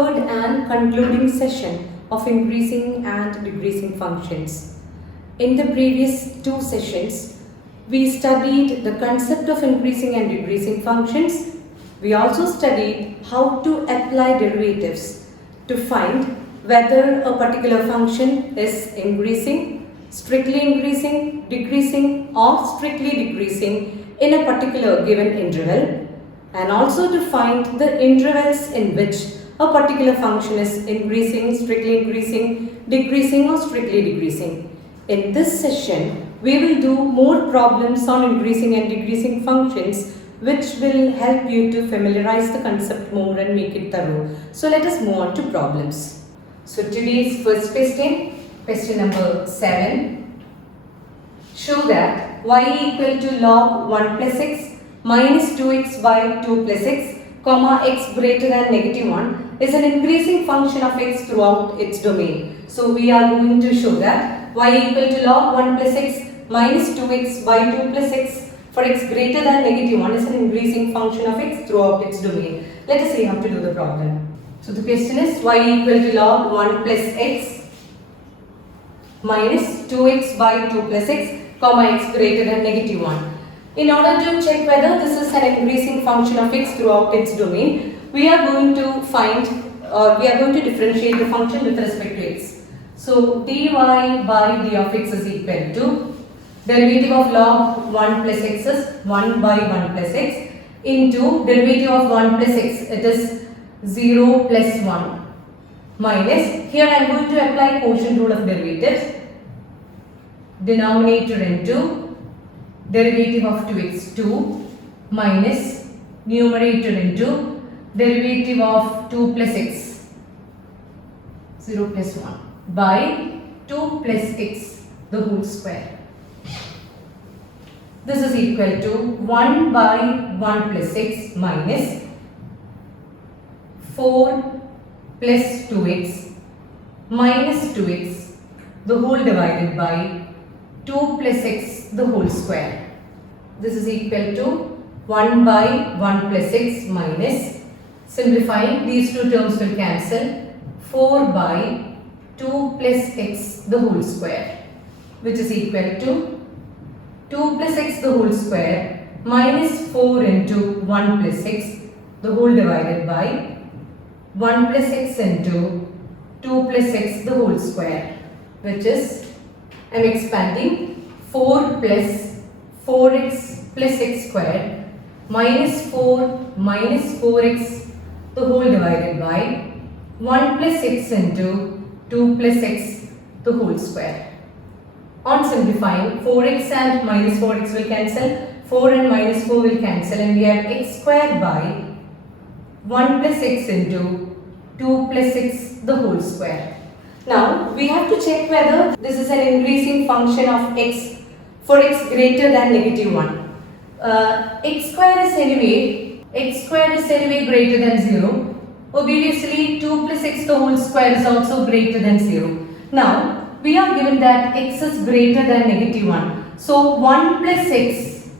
third and concluding session of increasing and decreasing functions. In the previous two sessions, we studied the concept of increasing and decreasing functions. We also studied how to apply derivatives to find whether a particular function is increasing, strictly increasing, decreasing or strictly decreasing in a particular given interval, and also to find the intervals in which a particular function is increasing, strictly increasing, decreasing or strictly decreasing. In this session, we will do more problems on increasing and decreasing functions, which will help you to familiarize the concept more and make it thorough. So let us move on to problems. So today's first question number 7. Show that y equal to log 1 plus x minus 2x by 2 plus x, comma x greater than negative 1 is an increasing function of x throughout its domain. So we are going to show that y equal to log 1 plus x minus 2x by 2 plus x for x greater than negative 1 is an increasing function of x throughout its domain. Let us see how to do the problem. So the question is y equal to log 1 plus x minus 2x by 2 plus x, comma x greater than negative 1. In order to check whether this is an increasing function of x throughout its domain, we are going to find we are going to differentiate the function with respect to x. So dy by d of x is equal to derivative of log 1 plus x is 1 by 1 plus x into derivative of 1 plus x, it is 0 plus 1 minus, here I am going to apply quotient rule of derivatives, denominator into derivative of 2x 2 minus numerator into derivative of 2 plus x 0 plus 1 by 2 plus x the whole square. This is equal to 1 by 1 plus x minus 4 plus 2x minus 2x the whole divided by 2 plus x the whole square. This is equal to 1 by 1 plus x minus, simplifying these two terms will cancel, 4 by 2 plus x the whole square, which is equal to 2 plus x the whole square minus 4 into 1 plus x the whole divided by 1 plus x into 2 plus x the whole square, which is, I am expanding, 4 plus 4x plus x squared minus 4 minus 4x the whole divided by 1 plus x into 2 plus x the whole square. On simplifying, 4x and minus 4x will cancel, 4 and minus 4 will cancel, and we have x squared by 1 plus x into 2 plus x the whole square. Now we have to check whether this is an increasing function of x for x greater than negative 1. X square is anyway greater than 0. Obviously 2 plus x the whole square is also greater than 0. Now we are given that x is greater than negative 1. So 1 plus x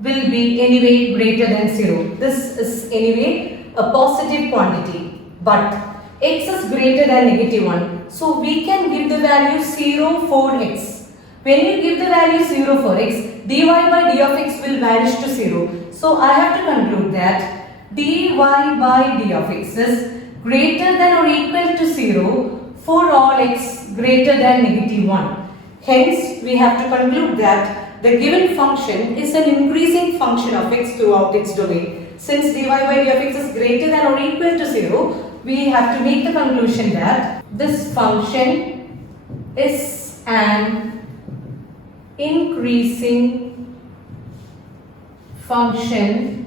will be anyway greater than 0. This is anyway a positive quantity, but x is greater than negative 1. So we can give the value 0 for x. When you give the value 0 for x, dy by d of x will vanish to 0. So I have to conclude that dy by d of x is greater than or equal to 0 for all x greater than negative 1. Hence, we have to conclude that the given function is an increasing function of x throughout its domain. Since dy by d of x is greater than or equal to 0, we have to make the conclusion that this function is an increasing function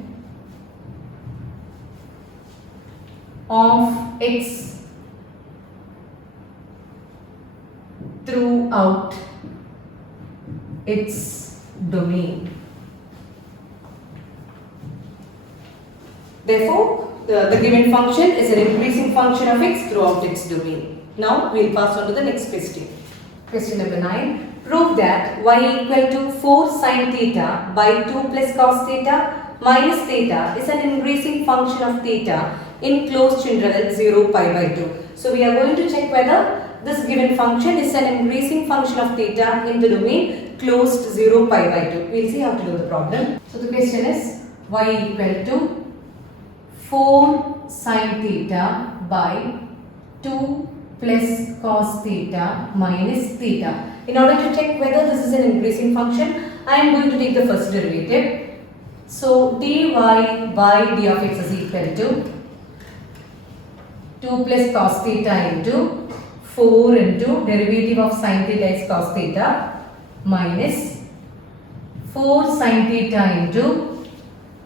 of x throughout its domain. Therefore, the given function is an increasing function of x throughout its domain. Now we will pass on to the next question. Question number 9. Prove that y equal to 4 sin theta by 2 plus cos theta minus theta is an increasing function of theta in closed interval 0 pi by 2. So we are going to check whether this given function is an increasing function of theta in the domain closed 0 pi by 2. We will see how to do the problem. So the question is y equal to 4 sin theta by 2 plus cos theta minus theta. In order to check whether this is an increasing function, I am going to take the first derivative. So dy by d of x is equal to 2 plus cos theta into 4 into derivative of sin theta is cos theta minus 4 sin theta into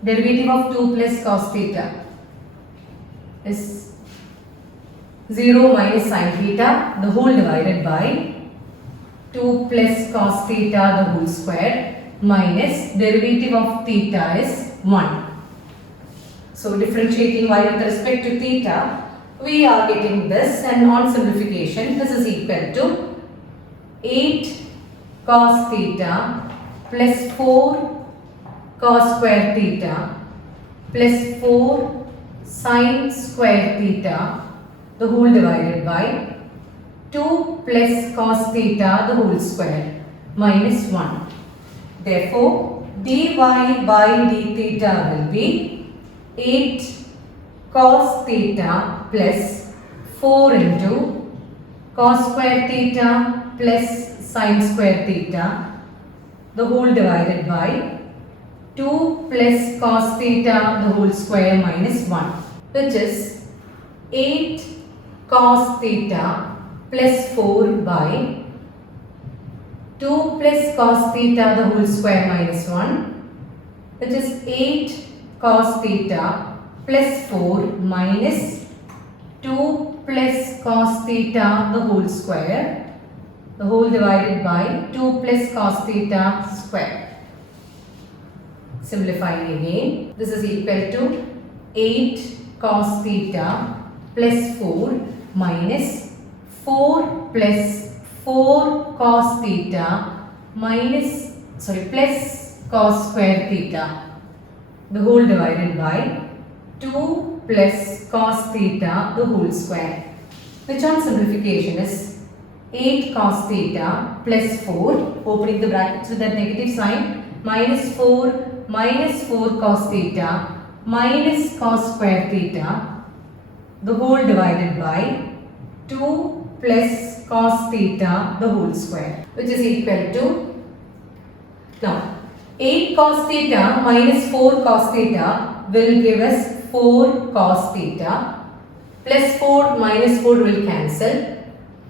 derivative of 2 plus cos theta is 0 minus sin theta the whole divided by 2 plus cos theta the whole square minus derivative of theta is 1. So differentiating y with respect to theta, we are getting this, and on simplification this is equal to 8 cos theta plus 4 cos square theta plus 4 sin square theta the whole divided by 2 plus cos theta the whole square minus 1. Therefore, dy by d theta will be 8 cos theta plus 4 into cos square theta plus sin square theta the whole divided by 2 plus cos theta the whole square minus 1, which is 8 cos theta plus 4 by 2 plus cos theta the whole square minus 1, which is 8 cos theta plus 4 minus 2 plus cos theta the whole square, the whole divided by 2 plus cos theta square. Simplifying again, this is equal to 8 cos theta plus 4 minus 4 plus 4 cos theta plus cos square theta the whole divided by 2 plus cos theta the whole square, which on simplification is 8 cos theta plus 4, opening the brackets with that negative sign, minus 4 cos theta minus cos square theta the whole divided by 2 plus cos theta the whole square, which is equal to, now 8 cos theta minus 4 cos theta will give us 4 cos theta plus 4 minus 4 will cancel,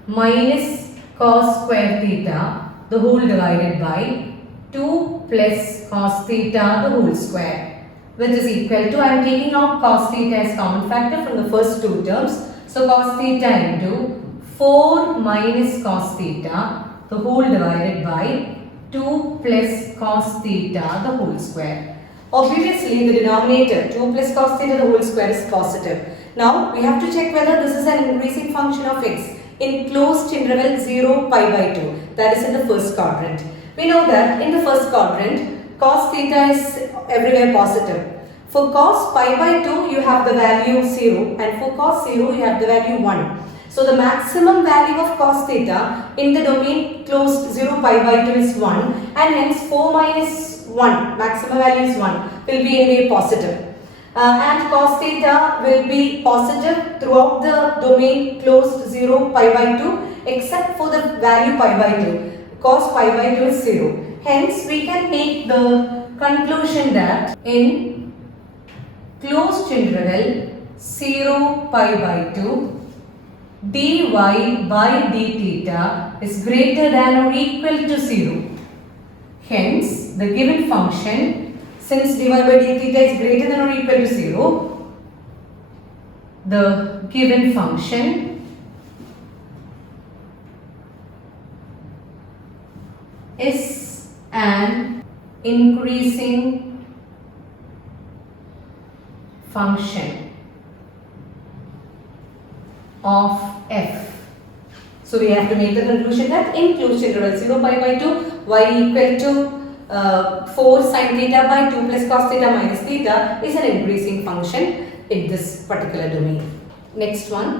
minus cos square theta the whole divided by 2 plus cos theta the whole square, which is equal to, I am taking out cos theta as common factor from the first two terms. So cos theta into 4 minus cos theta the whole divided by 2 plus cos theta the whole square. Obviously, in the denominator 2 plus cos theta the whole square is positive. Now we have to check whether this is an increasing function of x in closed interval 0 pi by 2, that is in the first quadrant. We know that in the first quadrant cos theta is everywhere positive. For cos pi by 2 you have the value 0, and for cos 0 you have the value 1. So the maximum value of cos theta in the domain closed 0 pi by 2 is 1, and hence 4 minus 1, maximum value is 1, will be anyway positive. And cos theta will be positive throughout the domain closed 0 pi by 2 except for the value pi by 2. Cos pi by 2 is 0. Hence we can make the conclusion that in closed interval 0 pi by 2 dy by d theta is greater than or equal to 0. Hence the given function, since dy by d theta is greater than or equal to 0, the given function is an increasing function of f. So we have to make the conclusion that in closed interval 0 pi by 2 y equal to 4 sin theta by 2 plus cos theta minus theta is an increasing function. in this particular domain. Next one,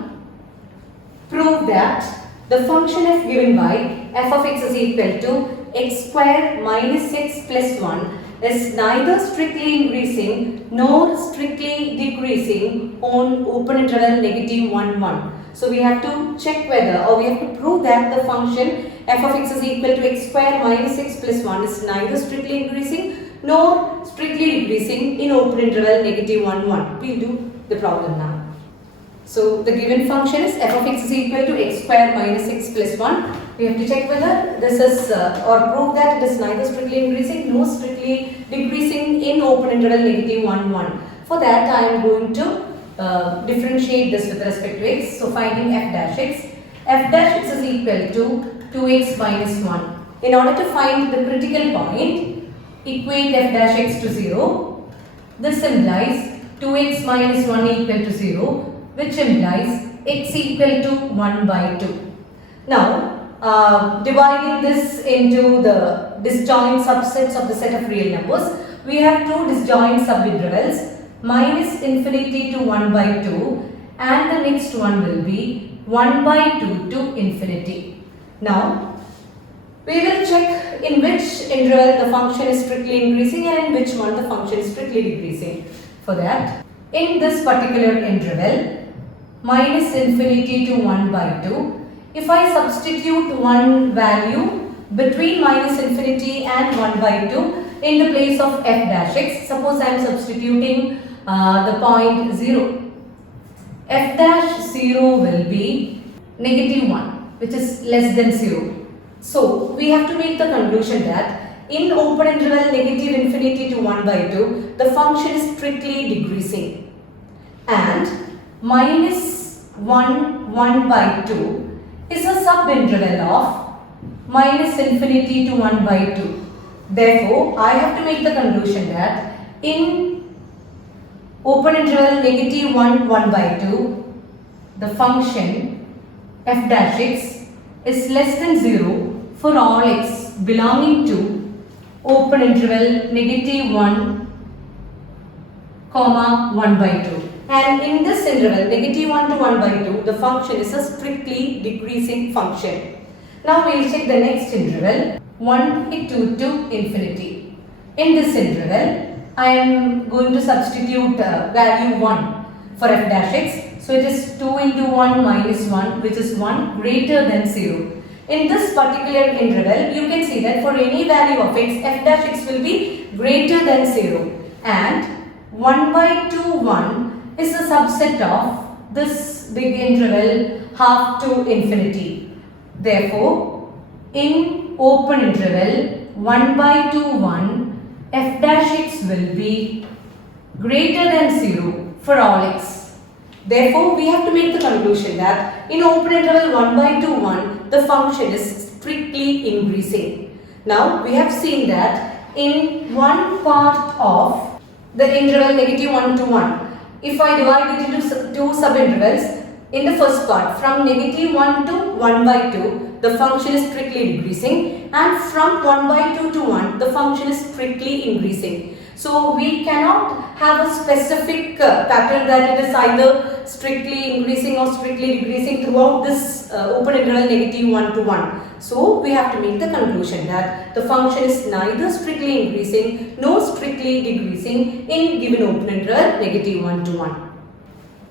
prove that the function f given by f of x is equal to x square minus x plus 1 is neither strictly increasing nor strictly decreasing on open interval negative 1, 1. So we have to check whether, or we have to prove that the function f of x is equal to x square minus x plus 1 is neither strictly increasing nor strictly decreasing in open interval negative 1, 1. We'll do the problem now. So the given function is f of x is equal to x square minus x plus 1. We have to check whether this is or prove that it is neither strictly increasing nor strictly decreasing in open interval negative 1, 1. For that I am going to differentiate this with respect to x. So finding f dash x is equal to 2x minus 1. In order to find the critical point, equate f dash x to 0. This implies 2x minus 1 equal to 0, which implies x equal to 1 by 2. Now, dividing this into the disjoint subsets of the set of real numbers, we have two disjoint subintervals, minus infinity to 1 by 2, and the next one will be 1 by 2 to infinity. Now, we will check in which interval the function is strictly increasing and in which one the function is strictly decreasing. For that, in this particular interval, minus infinity to 1 by 2, if I substitute one value between minus infinity and 1 by 2 in the place of f dash x, suppose I am substituting the point 0. F dash 0 will be negative 1, which is less than 0. So we have to make the conclusion that in open interval negative infinity to 1 by 2, the function is strictly decreasing, and minus 1, 1 by 2 is a subinterval of minus infinity to 1 by 2. Therefore, I have to make the conclusion that in open interval negative 1, 1 by 2, the function f dash x is less than 0 for all x belonging to open interval negative 1, comma 1 by 2. And in this interval negative 1 to 1 by 2, the function is a strictly decreasing function. Now we will check the next interval, 1 by 2 to infinity. In this interval, I am going to substitute value 1 for f dash x. So it is 2 into 1 minus 1, which is 1 greater than 0. In this particular interval, you can see that for any value of x, f dash x will be greater than 0. And 1 by 2, 1 is a subset of this big interval half to infinity. Therefore, in open interval 1 by 2, 1, f dash x will be greater than 0 for all x. Therefore, we have to make the conclusion that in open interval 1 by 2, 1, the function is strictly increasing. Now, we have seen that in one part of the interval negative 1 to 1, if I divide it into two subintervals, in the first part from negative 1 to 1 by 2, the function is strictly decreasing, and from 1 by 2 to 1, the function is strictly increasing. So we cannot have a specific pattern that it is either strictly increasing or strictly decreasing throughout this open interval negative 1 to 1. So we have to make the conclusion that the function is neither strictly increasing nor strictly decreasing in given open interval negative 1 to 1.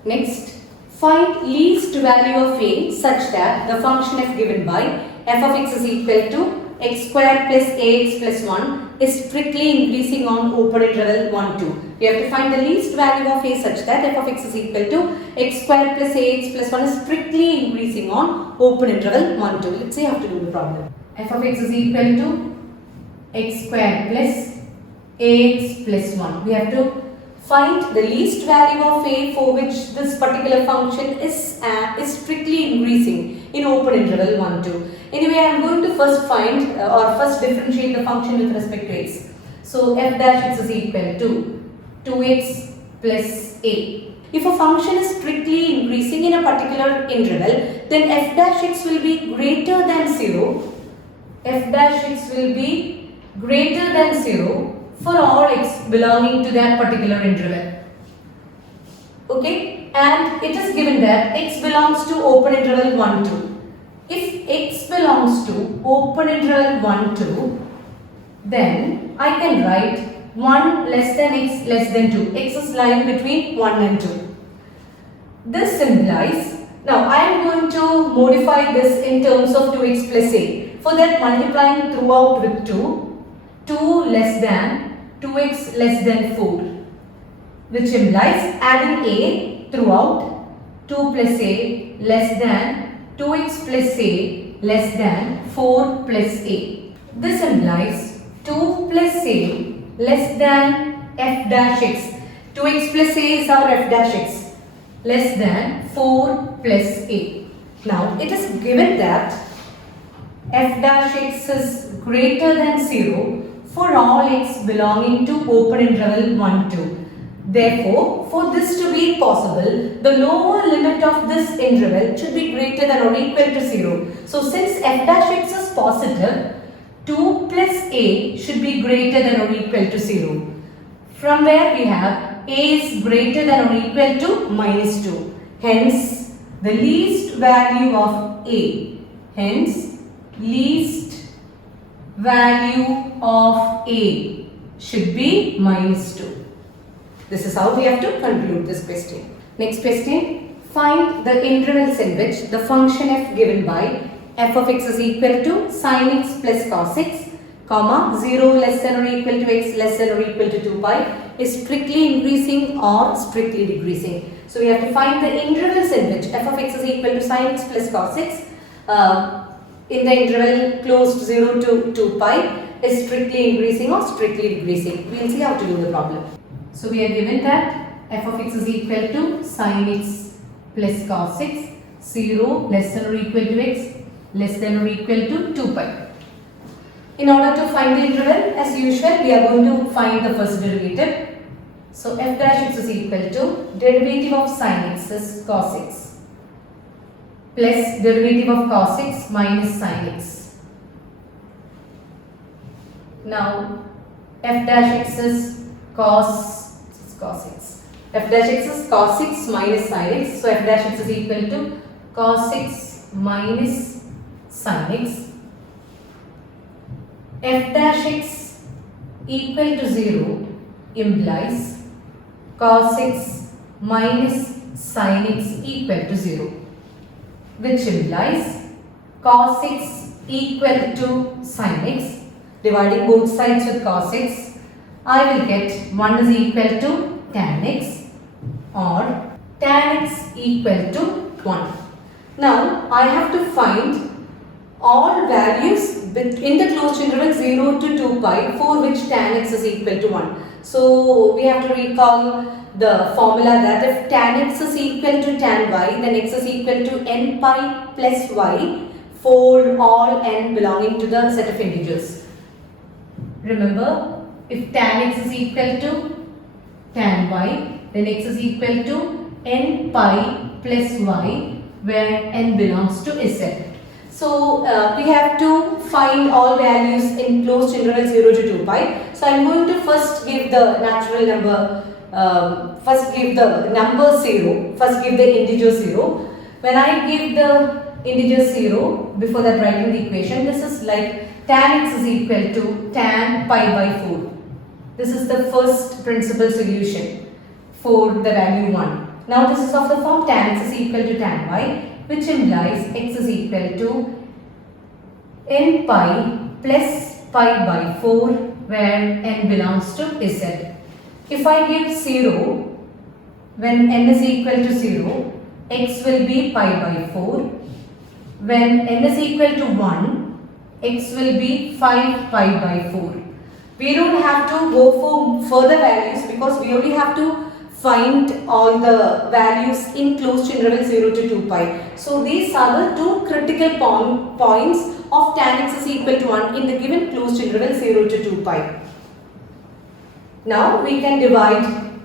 Next, find least value of a such that the function f given by f of x is equal to x square plus ax plus 1 is strictly increasing on open interval 1, 2. We have to find the least value of a such that f of x is equal to x square plus ax plus 1 is strictly increasing on open interval 1, 2. Let's say you have to do the problem. F of x is equal to x square plus ax plus 1. We have to find the least value of a for which this particular function is strictly increasing in open interval 1, 2. Anyway, I am going to first find or first differentiate the function with respect to x. So f dash x is equal to 2x plus a. If a function is strictly increasing in a particular interval, then f dash x will be greater than 0. F dash x will be greater than 0 for all x belonging to that particular interval. Okay, and it is given that x belongs to open interval 1, 2. If x belongs to open interval 1, 2, then I can write 1 less than x less than 2. X is lying between 1 and 2. This implies, now I am going to modify this in terms of 2x plus a. For that, multiplying throughout with 2, 2 less than 2x less than 4, which implies adding a throughout 2 plus a less than 2x plus a less than 4 plus a. This implies 2 plus a less than f dash x. 2x plus a is our f dash x less than 4 plus a. Now it is given that f dash x is greater than 0 for all x belonging to open interval 1, 2. Therefore, for this to be possible, the lower limit of this interval should be greater than or equal to 0. So, since f dash x is positive, 2 plus a should be greater than or equal to 0. From where we have a is greater than or equal to minus 2. Hence, the least value of a. Hence, least value of a should be minus 2. This is how we have to conclude this question. Next question. Find the intervals in which the function f given by f of x is equal to sin x plus cos x, comma 0 less than or equal to x less than or equal to 2 pi is strictly increasing or strictly decreasing. So we have to find the intervals in which f of x is equal to sin x plus cos x in the interval close to 0 to 2 pi is strictly increasing or strictly decreasing. We will see how to do the problem. So we are given that f of x is equal to sin x plus cos x, 0 less than or equal to x less than or equal to 2 pi. In order to find the interval, as usual, we are going to find the first derivative. So f dash x is equal to derivative of sin x is cos x plus derivative of cos x minus sin x. Now f dash x is cos x. F dash x is cos x minus sin x. So f dash x is equal to cos x minus sin x. F dash x equal to 0 implies cos x minus sin x equal to 0, which implies cos x equal to sin x. Dividing both sides with cos x, I will get 1 is equal to tan x or tan x equal to 1. Now I have to find all values in the closed interval 0 to 2 pi for which tan x is equal to 1. So we have to recall the formula that if tan x is equal to tan y, then x is equal to n pi plus y for all n belonging to the set of integers. Remember, if tan x is equal to tan y, then x is equal to n pi plus y where n belongs to z. So we have to find all values in closed interval 0 to 2 pi. So I am going to first give the natural number, first give the number 0, first give the integer 0. When I give the integer 0, before that writing the equation, this is like tan x is equal to tan pi by 4. This is the first principal solution for the value 1. Now this is of the form tan x is equal to tan y, which implies x is equal to n pi plus pi by 4 where n belongs to z. If I give 0, when n is equal to 0, x will be pi by 4. When n is equal to 1, x will be 5 pi by 4. We don't have to go for further values because we only have to find all the values in closed interval 0 to 2 pi. So these are the two critical points of tan x is equal to 1 in the given closed interval 0 to 2 pi. Now we can divide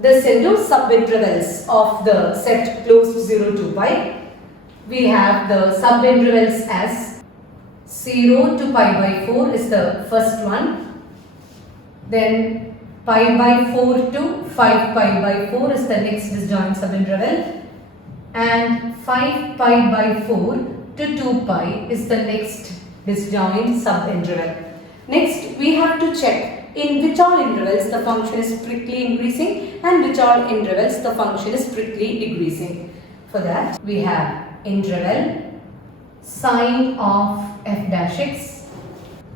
this into subintervals of the set closed 0 to 2 pi. We have the subintervals as 0 to pi by 4 is the first one. Then pi by 4 to 5 pi by 4 is the next disjoint subinterval, and 5 pi by 4 to 2 pi is the next disjoint subinterval. Next, we have to check in which all intervals the function is strictly increasing and which all intervals the function is strictly decreasing. For that, we have interval, sign of f dash x,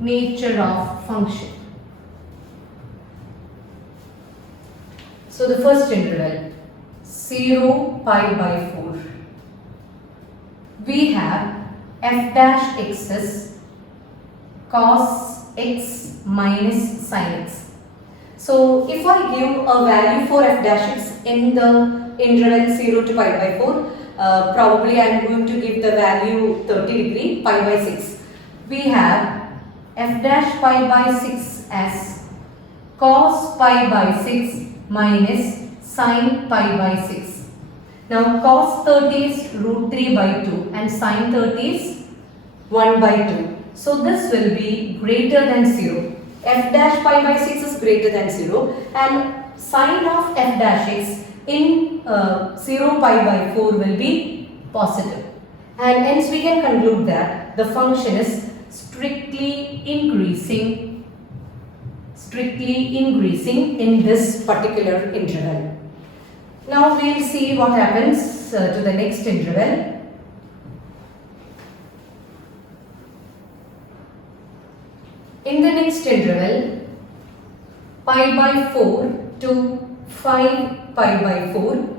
nature of function. So the first interval, 0 pi by 4. We have f dash x is cos x minus sin x. So if I give a value for f dash x in the interval 0 to pi by 4, probably I am going to give the value 30 degree pi by 6. We have f dash pi by 6 as cos pi by 6 minus sin pi by 6. Now cos 30 is root 3 by 2 and sin 30 is 1 by 2. So this will be greater than 0. F dash pi by 6 is greater than 0 and sign of f dash x in 0 pi by 4 will be positive. And hence we can conclude that the function is strictly increasing in this particular interval. Now we will see what happens to the next interval. In the next interval, pi by 4 to 5 pi by 4.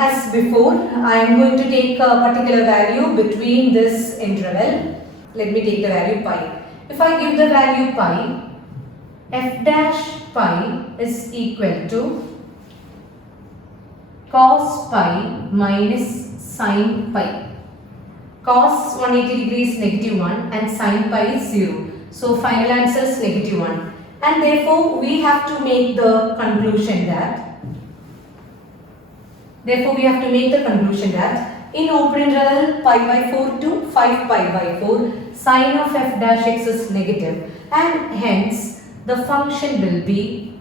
As before, I am going to take a particular value between this interval. Let me take the value pi. If I give the value pi, f dash pi is equal to cos pi minus sin pi. Cos 180 degrees negative 1 and sin pi is 0. So final answer is negative 1. And therefore we have to make the conclusion that in open interval pi by 4 to 5 pi by 4, sin of f dash x is negative and hence the function will be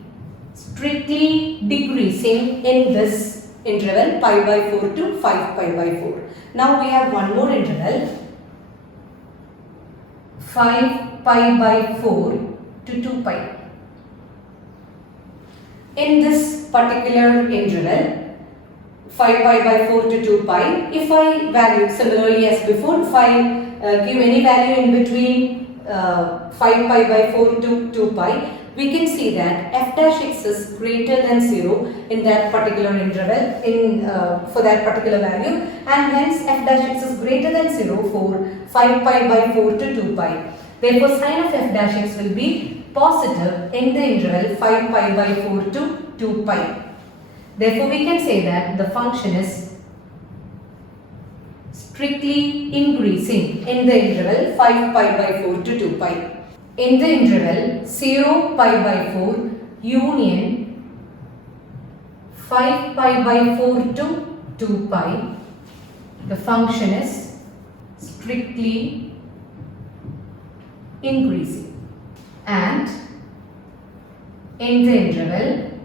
strictly decreasing in this interval pi by 4 to 5 pi by 4. Now we have one more interval, 5 pi by 4 to 2 pi. In this particular interval, 5 pi by 4 to 2 pi, if I value similarly as before, if I give any value in between 5 pi by 4 to 2 pi, we can see that f dash x is greater than 0 in that particular interval for that particular value, and hence f dash x is greater than 0 for 5 pi by 4 to 2 pi. Therefore, sin of f dash x will be positive in the interval 5 pi by 4 to 2 pi. Therefore, we can say that the function is strictly increasing in the interval 5 pi by 4 to 2 pi. In the interval 0 pi by 4 union 5 pi by 4 to 2 pi, the function is strictly increasing. And in the interval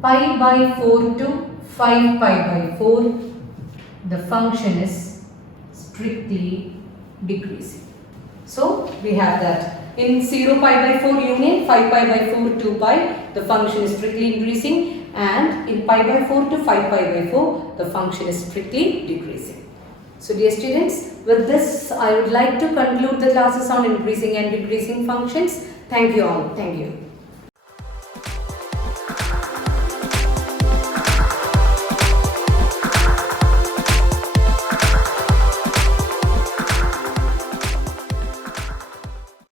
pi by 4 to 5 pi by 4, the function is strictly decreasing. So we have that. In 0 pi by 4 union 5 pi by 4 2 pi, the function is strictly increasing, and in pi by 4 to 5 pi by 4, the function is strictly decreasing. So dear students, with this I would like to conclude the classes on increasing and decreasing functions. Thank you all. Thank you.